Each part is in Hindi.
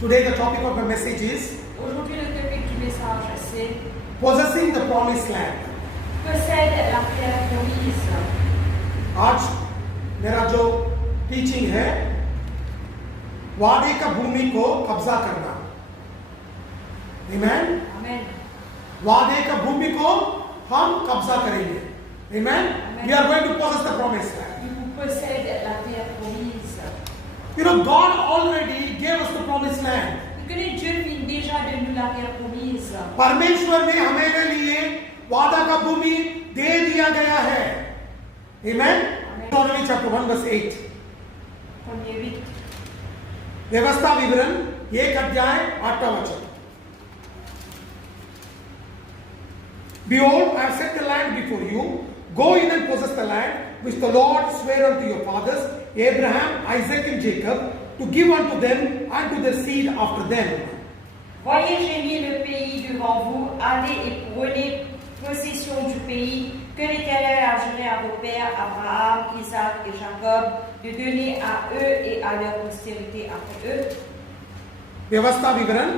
Today the topic of my message is Aujourd'hui, le topic du message, c'est possessing the promised land. possède la terre promise. आज मेरा जो टीचिंग है वादे का भूमि को कब्जा करना. Amen. Amen. वादे का भूमि को हम कब्जा करेंगे. Amen. We are going to possess the promised land. Il possède la terre promise. You know, God already gave us the promised land. Vous connaissez, Dieu vient déjà de nous la terre promise. परमेश्वर ने हमारे लिए वादा का भूमि दे दिया गया है. Amen. Deuteronomy chapter 1 verse 8. Premier 8. व्यवस्था विवरण 1 अध्याय 8वां वचन. Behold, I have set the land before you. Go in and possess the land which the Lord sware unto your fathers, Abraham, Isaac, and Jacob, to give unto them and to their seed after them. Voyez, j'ai mis le pays devant vous. Allez et prenez possession du pays que l'Éternel a juré à vos pères, Abraham, Isaac et Jacob, de donner à eux et à leur postérité après eux. व्यवस्था विवरण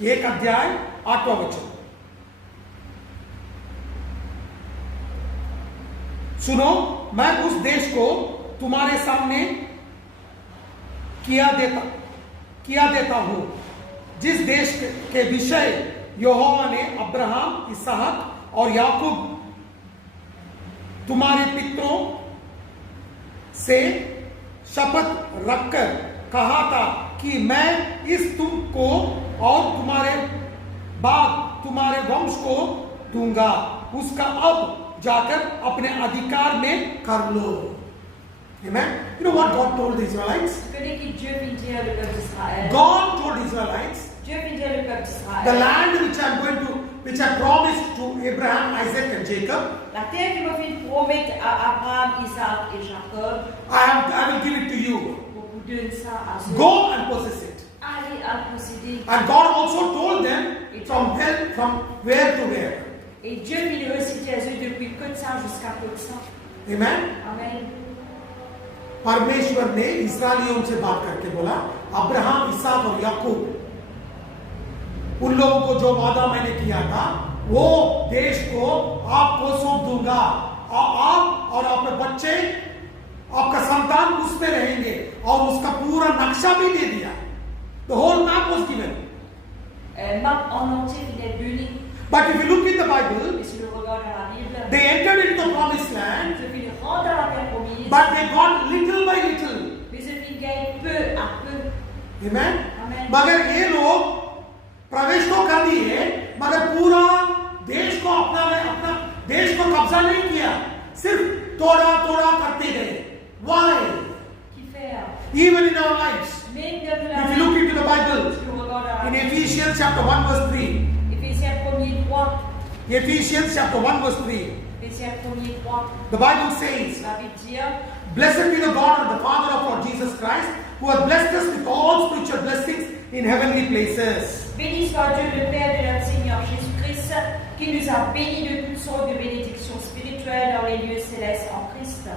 1 अध्याय 8वां वचन. सुनो, मैं उस देश को तुम्हारे सामने किया देता हूं जिस देश के विषय यहोवा ने अब्राहम, इसहाक और याकूब तुम्हारे पितरों से शपथ रखकर कहा था कि मैं इस तुमको और तुम्हारे बाद तुम्हारे वंश को दूंगा, उसका अब जाकर अपने अधिकार में कर लो. Amen. You know what God told the Israelites? Vous connaissez que Dieu vient dire le peuple d'Israël. God told the Israelites, Dieu vient dire le peuple d'Israël. the land which I promised to Abraham, Isaac, and Jacob, La terre qui m'a fait promettre à Abraham, Isaac et Jacob, I will give it to you. pour vous donner ça à ceux. Go and possess it. Allez à le posséder. And God also told them from where to where. Et Dieu vient le reciter à eux depuis côte ça jusqu'à côte ça. Amen. Amen. परमेश्वर ने इस्राएलियों से बात करके बोला, अब्राहम, इसहाक और याकूब, उन लोगों को जो वादा मैंने किया था वो देश को आपको सौंप दूंगा. आप और आपके बच्चे, आपका संतान उसमें रहेंगे और उसका पूरा नक्शा भी दे दिया. The whole map was given. Map en entier il est donné. But if you look in the Bible, Et si le regard dans la Bible, they entered into the promised land, je vais rentrer dans la terre promise. but they got little by little. Mais je vais gagner peu à peu. Amen. Amen. मगर ये लोग प्रवेश तो कर दिए, मगर पूरा देश को अपना देश को कब्जा नहीं किया, सिर्फ थोड़ा करते गए. Why? Qui fait? Even in our lives, Même dans la if you look into the Bible, si le regard dans la in Bible. Ephesians chapter 1 verse 3, Éphésiens 1er 3. Ephesians chapter 1 verse 3, Éphésiens 1er 3. the Bible says, La Bible dit, Blessed be the God and the Father of our Jesus Christ, who has blessed us with all spiritual blessings in heavenly places. béni soit Dieu le Père de notre Seigneur Jésus-Christ, qui nous a bénis de toutes sortes de bénédictions spirituelles dans les lieux célestes en Christ.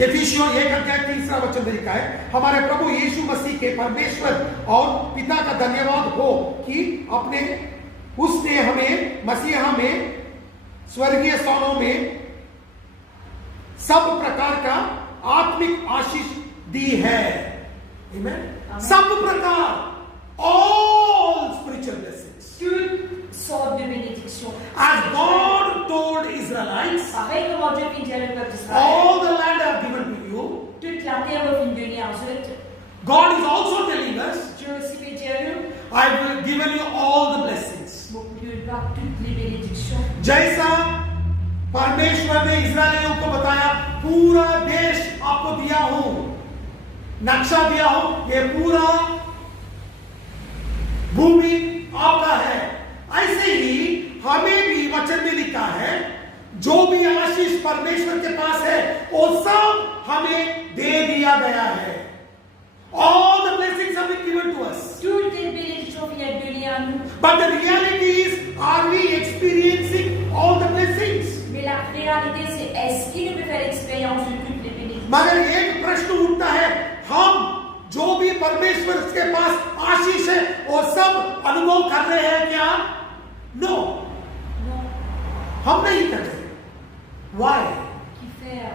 एफिसियों 1 अध्याय 3 वचन लिखा है, हमारे प्रभु यीशु मसीह के परमेश्वर और पिता का धन्यवाद हो कि उसने हमें मसीहा में स्वर्गीय स्थानों में सब प्रकार का आत्मिक आशीष दी है. Amen. सब प्रकार, all spiritual blessings. Toutes sortes de bénédictions. As God told Israelites, Pareil comment Dieu vient dire le peuple d'Israël. all the land I have given to you. Toute la terre va venir donner en eux. God is also telling us, Dieu aussi veut dire nous. I will given you all the blessings. Beaucoup Dieu va toutes les bénédictions. जैसा परमेश्वर ने इस्राएलियों को बताया, पूरा देश आपको दिया हूं, नक्शा दिया हूं, ये पूरा भूमि आपका है. ऐसे ही हमें भी वचन में लिखा है, जो भी आशीष परमेश्वर के पास है वो सब हमें दे दिया गया है. All the blessings have been given to us. Toutes les bénédictions viennent donner à nous. But the reality is, are we experiencing all the blessings? Mais la réalité c'est, est-ce qu'il nous peut faire l'expérience de toutes les bénédictions? मगर एक प्रश्न उठता है, हम जो भी परमेश्वर के पास आशीष है वो वो कर रहे हैं क्या? No, Non. हम नहीं कर रहे. Why? Qui faire?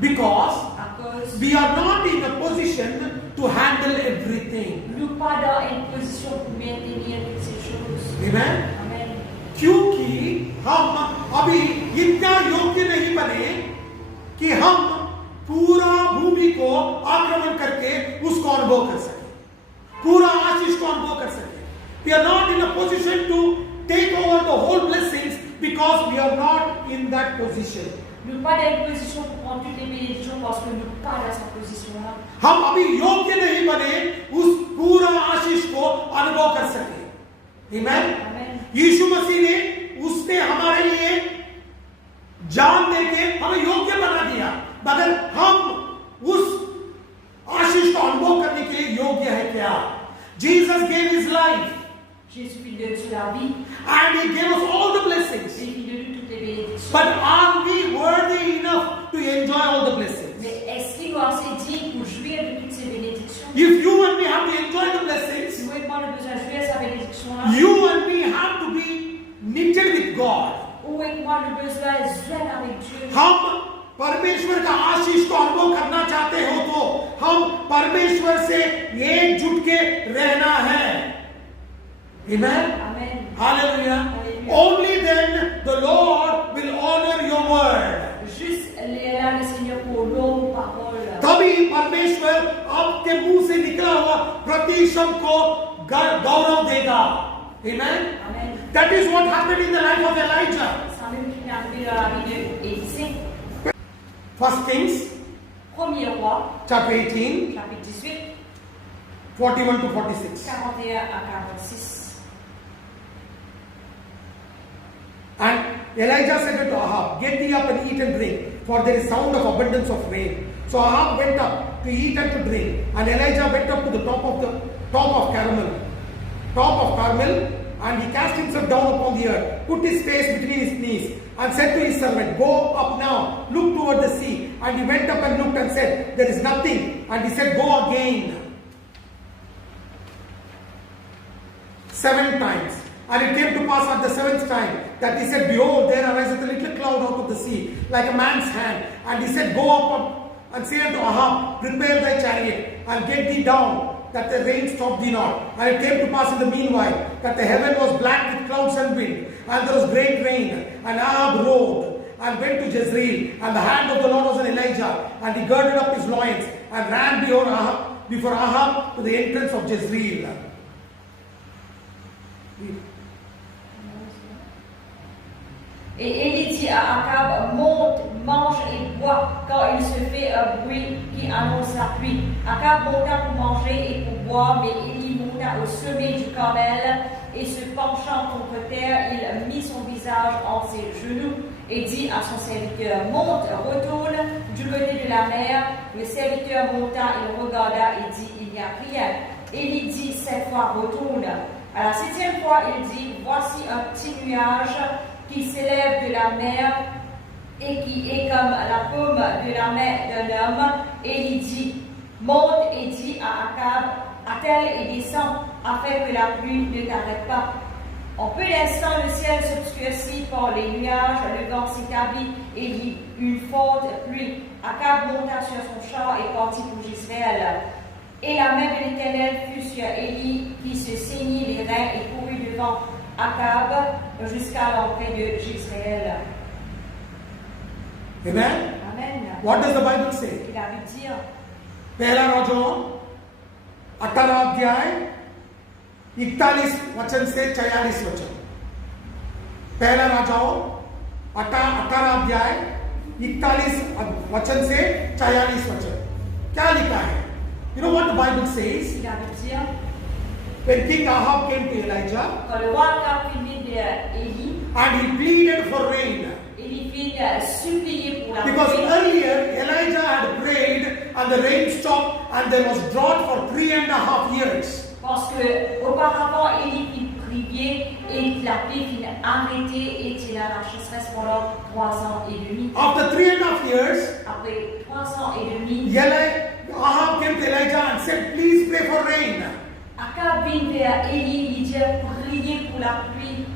Because À cause we are not in a position to handle everything. nous pas dans une position pour maintenir toutes ces choses. Amen. Amen. क्योंकि हम अभी इतना योग्य नहीं बने कि हम पूरा भूमि को आक्रमण करके उसको अनुभव कर सके, पूरा आशीष को अनुभव कर सके. We are not in a position to take over the whole blessings because we are not in that position. Nous pas dans une position pour prendre toutes les bénédictions parce que nous pas dans cette position-là. हम अभी योग्य नहीं बने उस पूरा आशीष को अनुभव कर सके. Amen. Amen. यीशु मसीह ने उसने हमारे लिए जान देके हमें योग्य बना दिया, मगर हम उस आशीष को अनुभव करने के लिए योग्य है क्या? Jesus gave his life Jésus il donne la vie and he gave us all the blessings. et il donne toutes les bénédictions. But are we worthy enough to enjoy all the blessings? Mais est-ce qu'il nous a assez digne pour jouir de toutes ces bénédictions? If you and me have to enjoy the blessings, Si vous et moi on a besoin de jouir sa bénédiction-là, you and me have to be knitted with God. ou et moi on a besoin de jouer avec Dieu. हम परमेश्वर का आशीष को अनुभव करना चाहते हो तो हम परमेश्वर से एकजुट के रहना है. Amen. Amen. Hallelujah. Hallelujah. Only then the Lord will honor your word. Juste là le Seigneur pour nos paroles. तभी परमेश्वर आपके मुंह से निकला हुआ प्रति शब्द को गौरव देगा. Amen. Amen. That is what happened in the life of Elijah. Ça même qui est arrivé dans la vie d'Élisée. First Kings, Premier roi, chapter 18, chapitre 18, 41 to 46. 41 à 46. And Elijah said to Ahab, "Get thee up and eat and drink, for there is sound of abundance of rain." So Ahab went up to eat and to drink, and Elijah went up to the top of Carmel, and he cast himself down upon the earth, put his face between his knees, and said to his servant, "Go up now, look toward the sea." And he went up and looked and said, "There is nothing." And he said, "Go again." 7 times. And it came to pass at the 7th time that he said, "Behold, there ariseth a little cloud out of the sea, like a man's hand." And he said, "Go up and say unto Ahab, Prepare thy chariot, and get thee down, that the rain stop thee not." And it came to pass in the meanwhile that the heaven was black with clouds and wind, and there was great rain. And Ahab rode and went to Jezreel, and the hand of the Lord was on Elijah, and he girded up his loins and ran before Ahab to the entrance of Jezreel. Et Élie dit à Akab, monte, mange et bois, car il se fait un bruit qui annonce la pluie. Akab monta pour manger et pour boire, mais Élie monta au sommet du Carmel, et se penchant contre terre, il mit son visage entre ses genoux et dit à son serviteur, monte, retourne du côté de la mer. Le serviteur monta, il regarda et dit, il n'y a rien. Élie dit 7 fois, retourne. À la 7e fois, il dit, voici un petit nuage qui s'élève de la mer et qui est comme la paume de la main d'un homme. Et il dit, monte et dit à Akab, attelle et descends, afin que la pluie ne t'arrête pas. En peu d'instants, le ciel s'obscurcit par les nuages, le vent s'établit et il y eut une forte pluie. Akab monta sur son char et partit pour Jezreel. Et la main de l'Éternel fut sur Élie, qui se saignit les reins et courut devant Akab jusqu'à l'entrée de Jezreel. Amen. Amen. What does the Bible say? Il a vu dire, पहला राजाओं 18 अध्याय 41 वचन से 44 वचन. पहला राजाओं 18 अध्याय 41 वचन से 44 वचन. क्या लिखा है? You know what the Bible says? il a vu dire, When King Ahab came to Elijah quand le roi Akab finit d'Élie, and he pleaded for rain, Élie fit supplier pour la because pluie. earlier Elijah had prayed and the rain stopped and there was drought for 3.5 years. Parce que auparavant, Élie fit prier et la pluie fut arrêtée et il a la chasseresse pendant 3 ans et demi. After 3.5 years, Après 3 ans et demi, Ahab came to Elijah and said, "Please pray for rain." Akab vint vers Élie, lui dit, priez prier pour la pluie.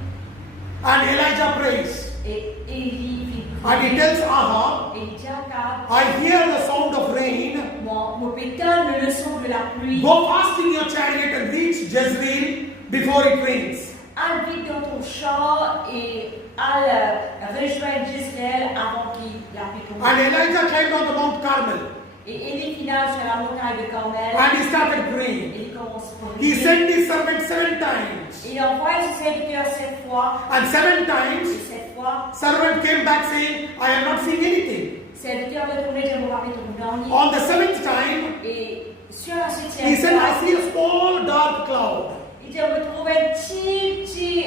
And Elijah prays. Et Élie fit And he prier. tells Ahab, Et il dit à Akab, I hear the sound of rain. mon pétale le son de la pluie. Go fast in your chariot and reach Jezreel before it rains. Alle vite dans ton char et alle rejoindre Jezreel avant qu'il la pluie tombe. And Elijah climbed on the Mount Carmel. Et Élie finale sur la montagne de Carmel. And he started praying. Et il commence à He prier. sent his servant 7 times. Il envoie ses serviteurs 7 fois. And 7 Et times, 7 fois, servant came back saying, I am not seeing anything. serviteur retourné de Moabit au On the 7th time, Et sur la septième he said, I fois, see a small dark cloud. il dit, on retrouve un petit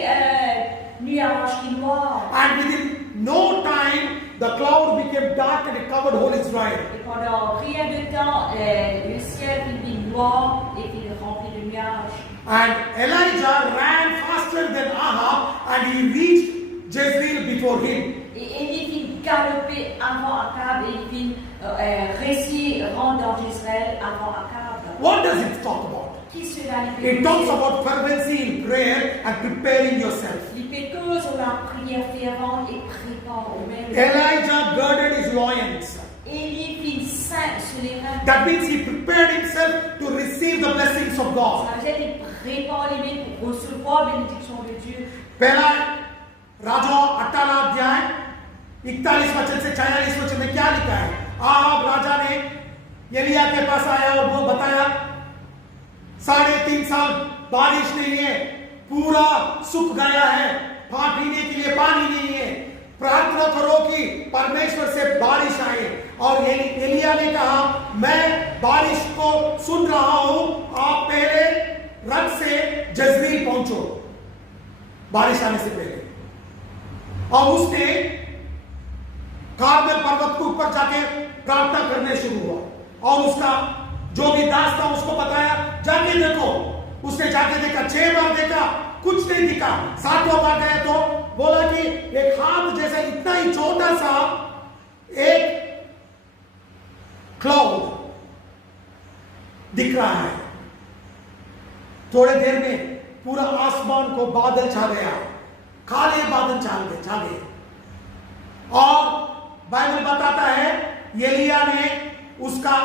nuage qui est noir. And within no time, the cloud became dark and it covered whole Israel. Et pendant rien de temps, le ciel devient noir et il est rempli de nuages. And Elijah ran faster than Ahab and he reached Jezreel before him. Et Élie fit galoper avant Akab et il fit récit rendre dans Israël avant Akab. What does it talk about? Qui cela It talks about fervency in prayer and preparing yourself. Il fait cause sur la prière fervente et prépare au même. Elijah girded his loins. Élie fit saint sur les reins. That means he prepared himself to receive the blessings of God. Ça veut dire qu'il prépare les mains pour recevoir la bénédiction de Dieu. पहला राजा 18 अध्याय 41 वचन से 46 वचन में क्या लिखा है? आहाब राजा ने एलिया के पास आया और वो बताया 3.5 साल बारिश नहीं है, पूरा सूख गया है, पीने के लिए पानी नहीं है, प्रार्थना करो कि परमेश्वर से बारिश आए। और एलिया ने कहा मैं बारिश को सुन रहा हूं, आप पहले रथ से जजरील पहुंचो बारिश आने से पहले। और उसने कार्मेल पर्वत के ऊपर जाके प्रार्थना करने शुरू हुआ और उसका जो भी दास था उसको बताया जाके देखो। उसने जाके देखा, 6 बार देखा, कुछ नहीं दिखा। 7वां बार गया तो बोला कि एक हाथ जैसा इतना ही छोटा सा एक क्लाउड दिख रहा है। थोड़े देर में पूरा आसमान को बादल छा गया, काले बादल छा गए। और बाइबल बताता है एलिया ने उसका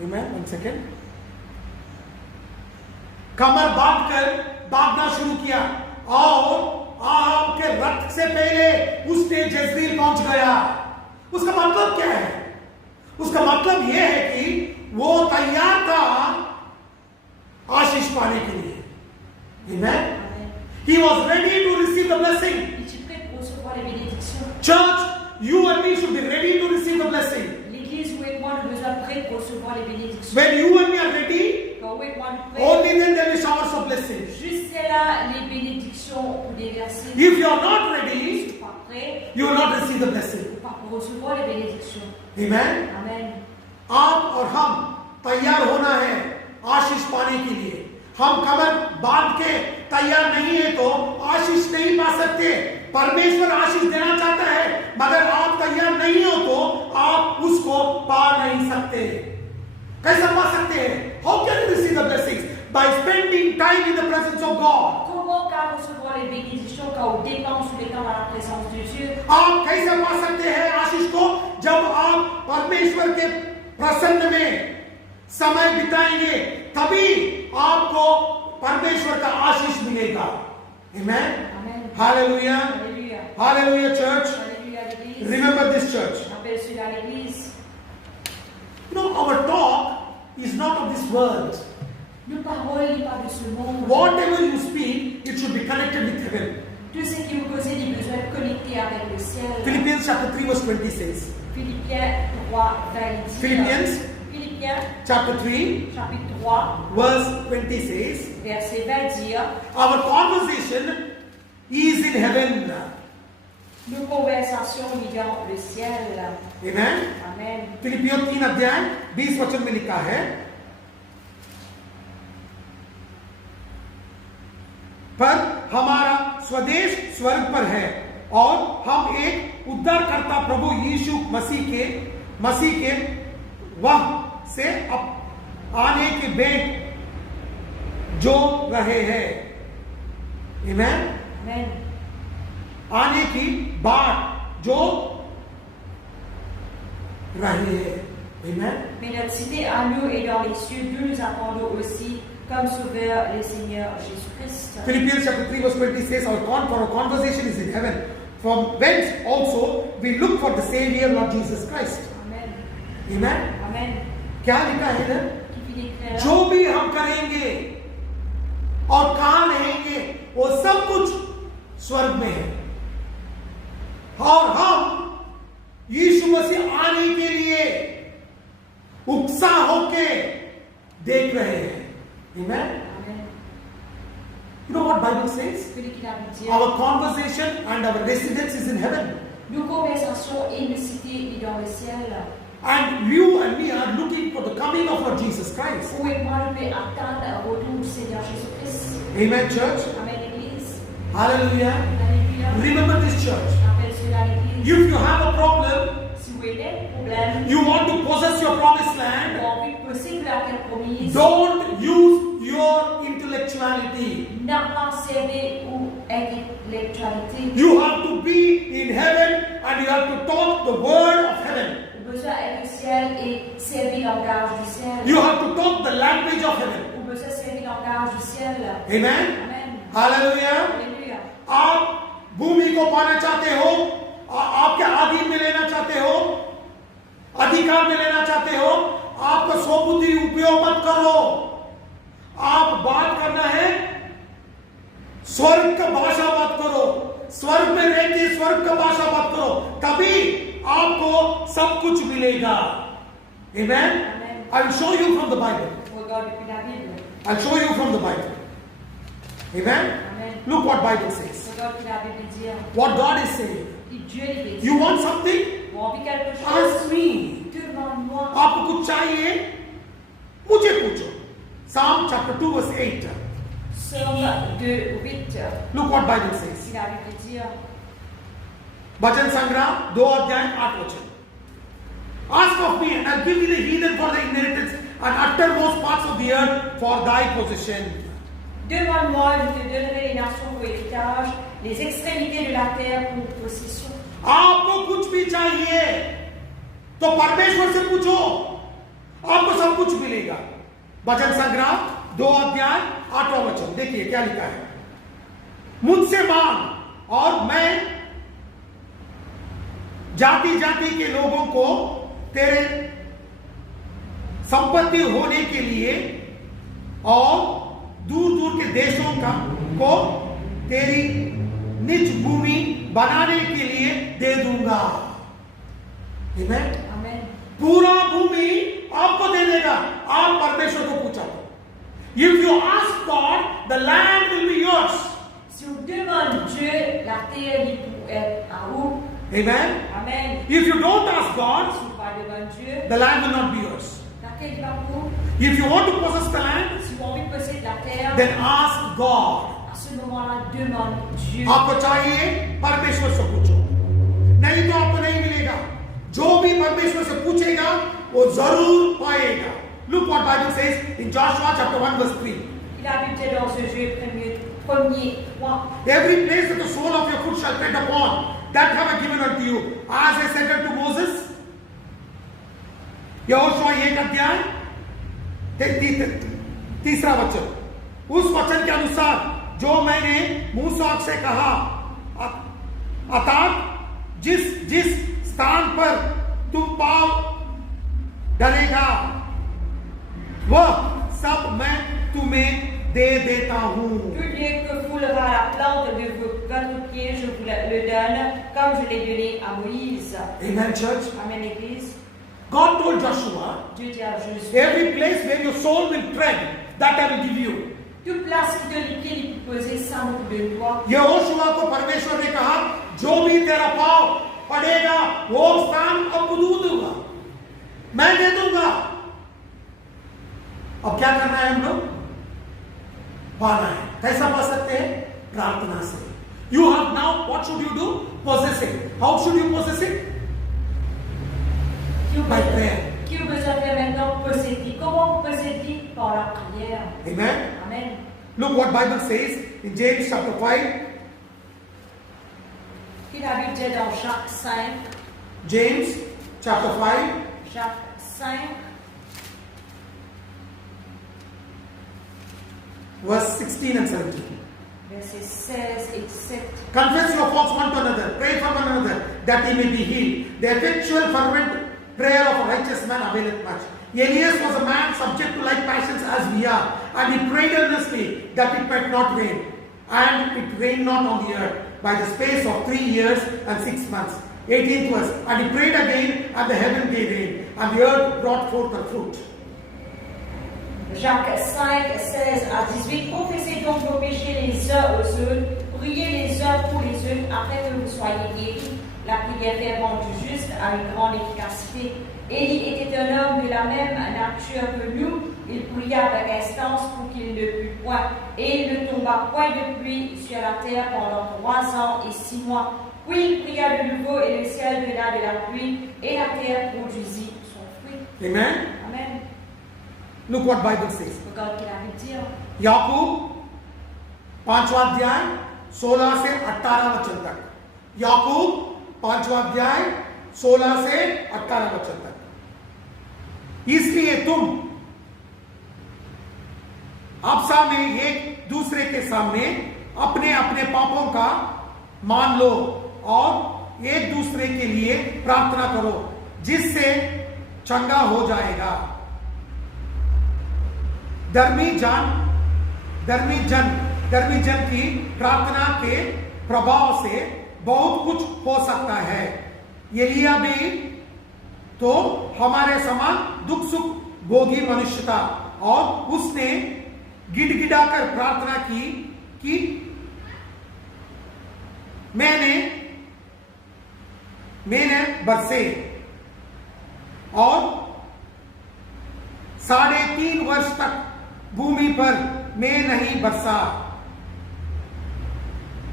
वन सेकेंड कमर बांधकर भागना शुरू किया और आहाब के रथ से पहले उसने जजरील पहुंच गया। उसका मतलब क्या है? उसका मतलब यह है कि वो तैयार था आशीष पाने के लिए। Amen? He was ready to receive the blessing. Il était prêt pour recevoir les bénédictions. Church, you and me should be ready to receive the blessing. L'église, vous et moi, nous besoin prêts pour recevoir les bénédictions. When you and me are ready, Quand vous et moi, nous prêts, only then there will be showers of blessing. juste c'est là les bénédictions pour déverser. If you are not Si ready, tu n'es pas prêt, you will not receive the blessing. tu pas pour recevoir les bénédictions. Amen? Amen. आप और हम तैयार होना है आशीष पाने के लिए। हम कमर बांध के तैयार नहीं है तो आशीष नहीं पा सकते। परमेश्वर आशीष देना चाहता है, मगर आप तैयार नहीं हो तो आप उसको पा नहीं सकते। कैसे पा सकते हैं? How can you receive the blessings? By spending time in the presence of God. Comment qu'à recevoir les bénédictions quand on dépense le temps dans la présence de Dieu? आप कैसे पा सकते हैं आशीष को? जब आप परमेश्वर के प्रसन्न में समय बिताएंगे तभी आपको परमेश्वर का आशीष मिलेगा। Amen? Amen. Hallelujah. Alléluia. Hallelujah, church. Alléluia, l'église. Remember this, church. Rappelle cela, l'église. You know, our talk is not of this world. Nos paroles n'est pas de ce monde. Whatever you speak, it should be connected with heaven. Tout ce qui vous causez des besoins connectés avec le ciel. Philippians chapter 3 verse 20 says. Philippiens 3, 20. Philippians Philippiens chapter 3 chapitre 3, verse 20 says, verset 20 dit, our conversation is in heaven. nos conversations liant le ciel. Amen. Amen. फिलिपियों 3 अध्याय 20 वचन में लिखा है, पर हमारा स्वदेश स्वर्ग पर है और हम एक उद्धारकर्ता प्रभु यीशु मसीह के वह से आने के जो रहे हैं। Amen? Amen. आने की बात जो रहे हैं। Amen? Mais notre cité à nous est dans les cieux, d'où nous attendons aussi comme sauveur le Seigneur Jésus-Christ. Philippians chapter 3 verse 20 says, our conversation is in heaven, from whence also we look for the Savior, Lord Jesus Christ. Amen. Amen? Amen. क्या लिखा है ना? Qui finit clair. जो भी हम करेंगे और कहां रहेंगे वो सब कुछ स्वर्ग में है, और हम यीशु मसीह आने के लिए उत्साह होके देख रहे हैं। Amen? Amen. You know what Bible says? Que qu'il a pu dire. Our conversation and our residence is in heaven. Nos conversations et nos cités est dans le ciel. And you and me are looking for the coming of Lord Jesus Christ. Où et moi nous pouvons attendre le retour du Seigneur Jésus-Christ. Amen, church. Amen, l'Église. Hallelujah. Alléluia. Remember this, church. Rappelle cela, l'Église. If you have a problem, Si vous avez des problèmes, you want to possess your promised ou land, envie possible la terre promise, don't use your intellectuality. n'a pas servi ou intellectualité. You have to be in heaven and you have to talk the word of heaven. Ou besoin d'être au ciel et servir langage du ciel. You have to talk the language of heaven. Ou besoin de servir langage du ciel. Amen. Amen. Hallelujah. Alléluia. आप भूमि को पाना चाहते हो, आपके अधीन में लेना चाहते हो, अधिकार में लेना चाहते हो, आपका स्वबुद्धि उपयोग मत करो। आप बात करना है, स्वर्ग का भाषा मत करो, स्वर्ग में रह के स्वर्ग का भाषा मत करो, तभी आपको सब कुछ मिलेगा। Amen? I'll show you from the Bible. Regarde depuis la Bible. I'll show you from the Bible. Amen? Amen. Look what Bible says. Regarde que la Bible dit. What God is saying. Et Dieu lui dit. You want something? Vous avez quelque chose? Ask me. Demande-moi. आपको कुछ चाहिए? मुझे पूछो. Psalm chapter 2 verse 8. Psaume 2:8. Look what Bible says. Si la Bible dit. भजन संग्रह 2 अध्याय 8 वचन. Ask of me and I'll give you the heathen for the inheritance and uttermost parts of the earth for thy possession. Demande-moi, je te donnerai les nations pour héritage, les extrémités de la terre pour possession. आपको कुछ भी चाहिए तो परमेश्वर से पूछो, आपको सब कुछ मिलेगा। भजन संग्रह 2 अध्याय 8वां वचन देखिए क्या लिखा है। मुझसे मांग और मैं जाति जाति के लोगों को तेरे संपत्ति होने के लिए और दूर दूर के देशों को तेरी निज भूमि बनाने के लिए दे दूंगा। Amen? Amen. पूरा भूमि आपको दे देगा, आप परमेश्वर को पूछा तो। If you ask God, the land will be yours. Si on demande Dieu, la terre est pour être à vous. Amen? Amen. If you don't ask God, Si on va devant Dieu, the land will not be yours. la terre est pas pour vous. If you want to possess the land, Si vous avez envie de posséder la terre, then ask God. à ce moment-là, demande Dieu. आपको चाहिए, परमेश्वर से पूछो, नहीं तो आपको नहीं मिलेगा। जो भी परमेश्वर से पूछेगा वो जरूर पाएगा। Look what Bible says in Joshua chapter 1 verse 3. Il a vu dans ce jeu premier 3. Every place that the sole of your foot shall tread upon, that have I given unto you, as I said unto Moses. Yehoshua 1 अध्याय 3 वचन, उस वचन के अनुसार जो मैंने मूसा से कहा, अर्थात जिस स्थान पर तुम पाँव डलेगा वह सब मैं तुम्हें दे देता हूँ। Tout lieu que foulera la plante de votre pied, je vous le donne, comme je l'ai donné à Moïse. Amen, church. Amen, Église. God told Joshua, Dieu dit à Josué, every place where your soul will tread, that I will give you. toute place qui te les pieds les plus posés sans beaucoup de toi. Yehoshua को परमेश्वर ने कहा, जो भी तेरा पाँव पड़ेगा वो स्थान अब दूं दूंगा, मैं दे दूंगा। अब क्या करना है हम लोग? पाना है। कैसा पा सकते हैं? प्रार्थना से। You have now, what should you do? Possess it. How should you possess it? By prayer. Qui a besoin de faire maintenant posséder? Comment posséder? Par la prière. Amen. Amen. Amen. Look what Bible says in James chapter 5. Puis la Bible dit dans Jacques 5, James chapter 5, Jacques 5, verse 16 and 17. versets 16 et 17. Confess your faults one to another, pray for one another, that he may be healed. The effectual fervent prayer of a righteous man availeth much. Elias was a man subject to like passions as we are, and he prayed earnestly that it might not rain. And it rained not on the earth by the space of 3 years and 6 months. 18th verse. And he prayed again, and the heaven gave rain, and the earth brought forth her fruit. Jacques 5, 16 à 18. Confessez donc vos péchés les uns aux autres, priez les uns pour les autres afin que vous soyez guéris. La prière fervente du juste a une grande efficacité. Élie était un homme de la même nature que nous. Il pria avec instance pour qu'il ne plût point. Et il ne tomba point de pluie sur la terre pendant 3 ans et 6 mois. Puis il pria de nouveau et le ciel donna de la pluie et la terre produisit son fruit. Amen. Amen. Look what Bible says. Regarde qu'il a dit. याकूब 5वां अध्याय 16 से 18 वचन तक. याकूब 5वां अध्याय 16 से 18 वचन तक. इसलिए तुम आपसा में एक दूसरे के सामने अपने अपने पापों का मान लो और एक दूसरे के लिए प्रार्थना करो जिससे चंगा हो जाएगा. धर्मी जन की प्रार्थना के प्रभाव से बहुत कुछ हो सकता है. एलिया भी तो हमारे समान दुख सुख भोगी मनुष्य था और उसने गिड़गिड़ाकर प्रार्थना की कि मैंने बरसे और 3.5 वर्ष तक भूमि पर मैं नहीं बरसा.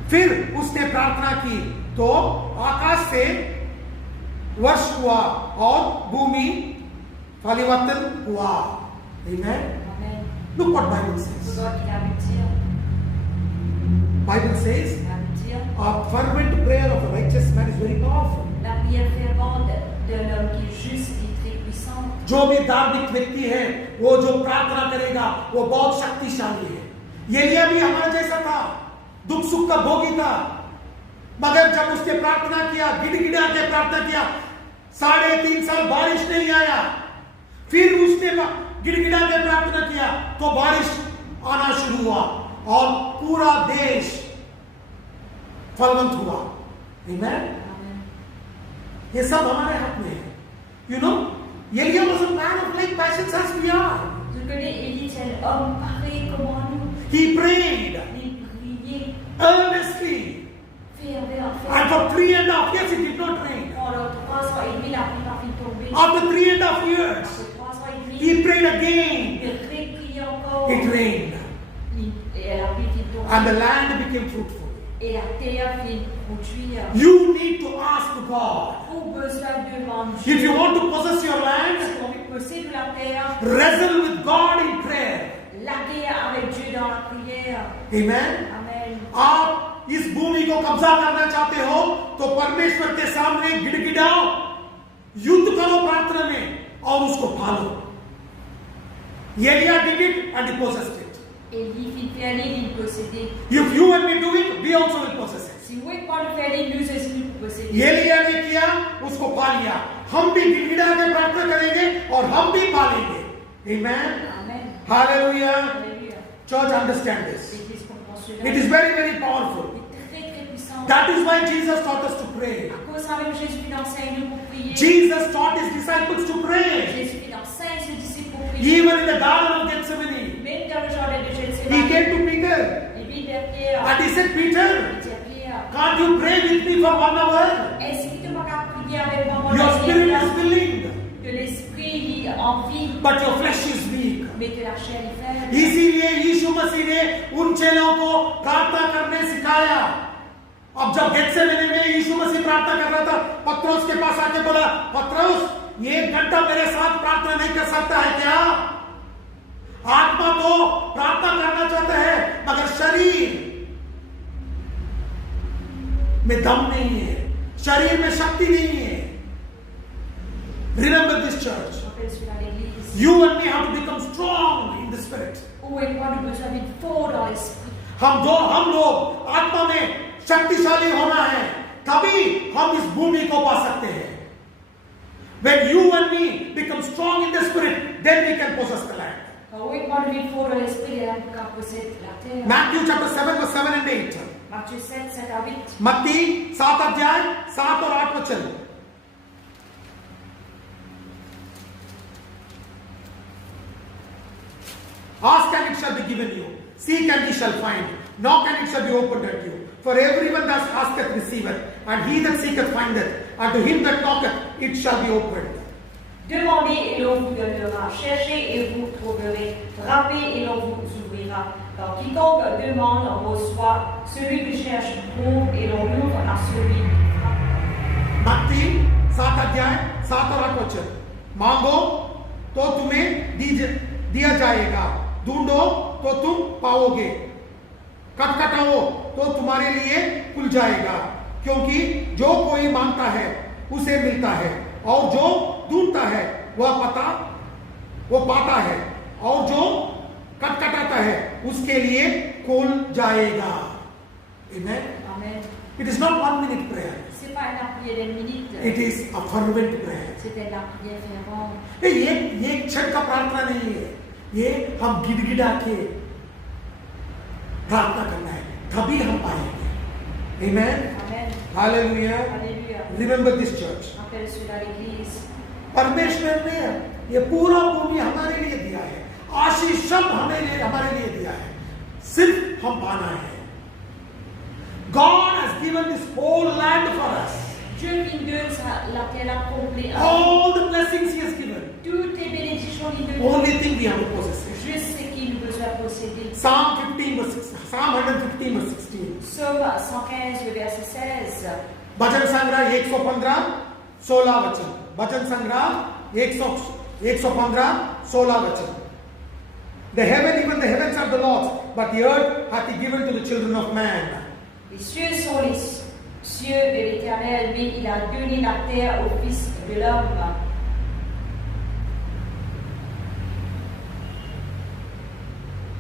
फिर उसने प्रार्थना की तो आकाश से वर्ष हुआ और भूमि फलिवर्तन हुआ. Amen. Look what Bible says. Bible says a fervent prayer of a righteous man is very powerful. La prière fervente d'un homme qui est juste est très puissante. जो भी धार्मिक व्यक्ति है वो जो प्रार्थना करेगा वो बहुत शक्तिशाली है. एलिया भी हमारा जैसा था, दुख सुख का भोगी था, मगर जब उसने प्रार्थना किया, गिड़गिड़ा के प्रार्थना किया, 3.5 साल बारिश नहीं आया. फिर उसने गिड़गिड़ा के प्रार्थना किया तो बारिश आना शुरू हुआ और पूरा देश फलवंत हुआ. Amen. ये सब हमारे हाथ में है. You know, Elia was a man of like passions as we are. Je connais Élie, c'est un homme pareil comme nous. He prayed Il priait earnestly. And for 3.5 years it did not rain. Pendant 3 ans et demi, la pluie n'a pas tombé. After 3.5 years, Après 3 ans et demi, he prayed again. il priait encore. It rained. Et la pluie fit tomber. And the land became fruitful. Et la terre fit produire. You need to ask God. Pour besoin devant Dieu. If you want to possess your Si land, on veut posséder la terre, wrestle with God in prayer. la guerre avec Dieu dans la prière. Amen. Amen. आप इस भूमि को कब्जा करना चाहते हो तो परमेश्वर के सामने गिड़गिड़ाओ, युद्ध करो प्रार्थना में और उसको पालो. Elia did it and he possessed it. Élie fit faire l'île, il possédait. If you and me do it, we also will possess it. Si vous et moi nous faire l'île, nous aussi nous posséder. Elia ने किया, उसको पा लिया. हम भी गिड़गिड़ा के प्रार्थना करेंगे और हम भी पालेंगे. Amen. Amen. Hallelujah. Alléluia. Church, understand this. L'Église comprend cela. It is very, very powerful. Il est très puissant. That is why Jesus taught us to pray. À cause ça même Jésus enseigne nous pour prier. Jesus taught his disciples to pray. Jésus enseigne ses disciples pour prier. Even in the Garden of Gethsemane, Même dans le jardin de he Gethsemane, came to Peter il vit vers Pierre. and he said, Peter, Il dit à Pierre, can't you pray with me for 1 hour? est-ce que tu m'as qu'à prier avec moi Your spirit is willing, que l'esprit a envie, but your flesh is weak. mais que la chair est faible. इसीलिए यीशु मसीह ने उन चेलों को प्रार्थना करने सिखाया. अब जब गेत्सेमनी में यीशु मसीह प्रार्थना कर रहा था, पत्रोस के पास आके बोला, पत्रोस 1 घंटा मेरे साथ प्रार्थना नहीं कर सकता है क्या? आत्मा तो प्रार्थना करना चाहते हैं, मगर शरीर में दम नहीं है, शरीर में शक्ति नहीं है. Remember this church. Rappelle cela l'église. You and me have to become strong in the spirit. Où et moi nous besoin d'être forts dans l'esprit. हम लोग आत्मा में शक्तिशाली होना है, तभी हम इस भूमि को पा सकते हैं. When you and me become strong in the spirit, then we can possess the land. Où et moi nous être forts dans l'esprit et là nous pouvons posséder la terre. Matthew chapter 7 verse 7 and 8. Matthieu 7, 7 à 8. मत्ती 7 अध्याय 7 और 8 वचन. Ask and it shall be given you. Seek and ye shall find. Knock and it shall be opened unto you. For everyone that asketh receiveth, and he that seeketh findeth, and to him that knocketh it shall be opened. Demandez et l'on vous donnera. Cherchez et vous trouverez. Frappez et l'on vous ouvrira. Car quiconque demande en reçoit. Celui qui cherche trouve et l'on ouvre à celui qui frappe. मत्ती 7 अध्याय 7 और 8 वचन. मांगो तो तुम्हें दिया जाएगा, ढूंढो तो तुम पाओगे, खटखटाओ तो तुम्हारे लिए खुल जाएगा. क्योंकि जो कोई मांगता है उसे मिलता है, और जो ढूंढता है वो पाता है, और जो खटखटाता है उसके लिए खुल जाएगा. Amen. Amen. It is not 1 minute prayer. C'est pas une prière d'une minute. It is a fervent prayer. C'était la prière fervente. ये क्षण का प्रार्थना नहीं है, ये हम गिड़गिड़ा के प्रार्थना करना है, तभी हम पाएंगे. Amen. Amen. Hallelujah. Alléluia. Remember this church. Rappelle cela l'église. परमेश्वर ने ये पूरा भूमि हमारे लिए दिया है, आशीष सब हमारे लिए दिया है, सिर्फ हम पाना है. God has given this whole land for us. Dieu nous donne la terre complète. All the blessings He has given. Toutes les bénédictions qu'il nous donne. Only thing we have to possess it. Juste ce qu'il nous besoin de posséder. Psalm 115 verse 16. Psaume 115, le verset 16. भजन संग्रह 115 16 वचन. भजन संग्रह 115 16 वचन. The heaven, even the heavens are the Lord's, but the earth hath He given to the children of man. Les cieux sont les cieux de l'Éternel, mais il a donné la terre au Fils de l'homme.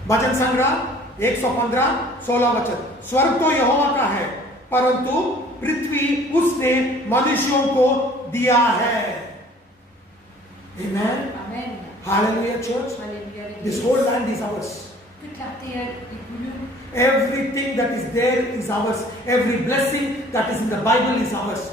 भजन संग्रह 115 16 वचन. स्वर्ग तो यहोवा का है, परंतु पृथ्वी उसने मनुष्यों को दिया है. Amen. Amen. Hallelujah, church. Alléluia. This whole land is ours. Toute la terre est pour nous. Everything that is there is ours. Every blessing that is in the Bible is ours.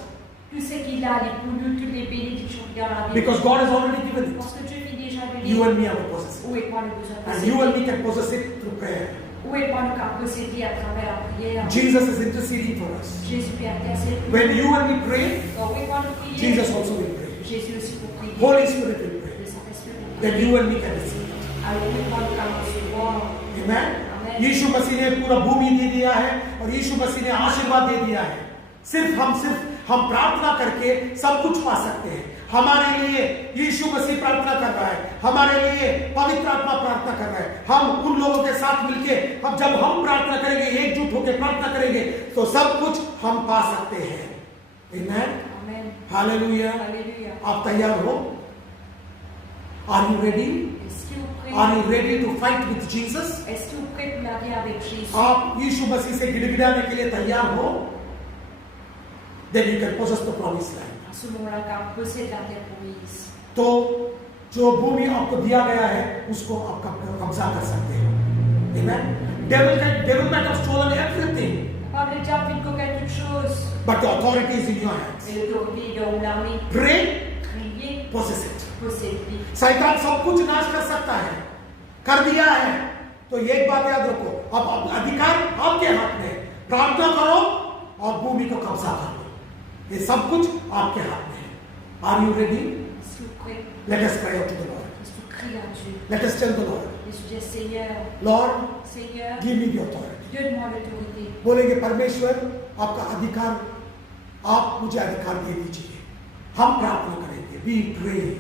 Tout ce qu'il a est pour nous, toutes les bénédictions qu'il y a dans la Bible. Because God has already given it. Parce que Dieu l'a déjà donné. You and me have to possess it. Où est moi nous besoin de And posséder? you and me can possess it through prayer. Où est moi nous pouvons posséder à travers la prière? Jesus is interceding for us. Jésus peut intercéder. When you and me pray, Donc, où est moi nous prier? Jesus also will pray. Jésus aussi pour prier. Holy Spirit will pray. Le Saint-Esprit pour prier. Then you and me can receive it. Alors, où est moi nous pouvons recevoir? Amen. Amen. यीशु मसीह ने पूरा भूमि दे दिया है, और यीशु मसीह ने आशीर्वाद दे दिया है. सिर्फ हम प्रार्थना करके सब कुछ पा सकते हैं. हमारे लिए यीशु मसीह प्रार्थना कर रहा है, हमारे लिए पवित्र आत्मा प्रार्थना कर रहा है. हम उन लोगों के साथ मिलके जब हम प्रार्थना करेंगे, एकजुट होकर प्रार्थना करेंगे, तो सब कुछ हम पा सकते हैं. Amen. Amen. Hallelujah. Alléluia. आप तैयार हो? Are you ready? Est-ce que vous prêtez? Are you ready to fight with Jesus? Est-ce que vous prêtez pour la guerre avec Jésus? आप यीशु मसीह से गिड़गिड़ाने के लिए तैयार हो? Then you can possess the promised land. À ce moment-là, car vous possédez la terre promise. तो जो भूमि आपको दिया गया है, उसको आप कब्जा कर सकते हो. Amen. Devil might have stolen everything, Pas le diable vient de quelque chose. but the authority is in your hands. Et l'autorité est dans l'armée. Pray, Priez, possess it. possédez. शैतान सब कुछ नाश कर सकता है, कर दिया है. तो एक बात याद रखो, अब अधिकार आपके हाथ में है. प्रार्थना करो और भूमि को कब्जा करो. ये सब कुछ आपके हाथ में है. Are you ready? Est-ce que vous prêtez? Let us cry out to the Lord. Est-ce que vous criez à Dieu? Let us tell the Lord, Et je dis, Seigneur, Lord, Seigneur, give me the authority. donne-moi l'autorité. बोलेंगे परमेश्वर, आपका अधिकार, आप मुझे अधिकार दे दीजिए. हम प्रार्थना करेंगे. We pray.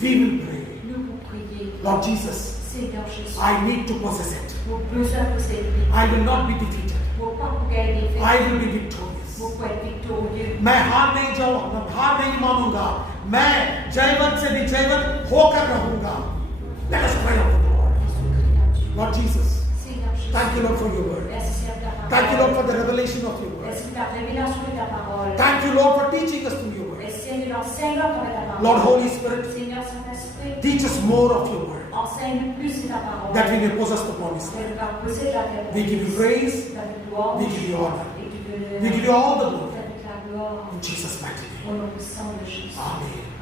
We will pray. Nous vous priez. Lord Jesus, Seigneur Jésus, I need to possess it. mon besoin posséder, I will not be defeated. mon pas pour gagner, I will be victorious. mon pour être victorieux. मैं हार नहीं जाऊंगा, मैं हार नहीं मानूंगा, मैं जयवंत से भी जयवंत होकर रहूंगा. Let us pray unto the Lord. Lord Jesus, Seigneur Jésus, thank you Lord for your word. merci Seigneur de ta parole. Thank you Lord for the revelation of your word. Merci de la révélation de ta parole. Thank you Lord for teaching us through your word. Merci Seigneur de l'enseignement de ta parole. Lord Holy Spirit, Seigneur Saint-Esprit, teach us more of your word, enseigne plus de ta parole. that we may possess the promise. Afin de pouvoir posséder la terre. We give you praise, Avec louange, we give you honor, et tu veux we give you all the glory. avec la gloire In Jesus' mighty name. au nom du sang de Jésus. Amen.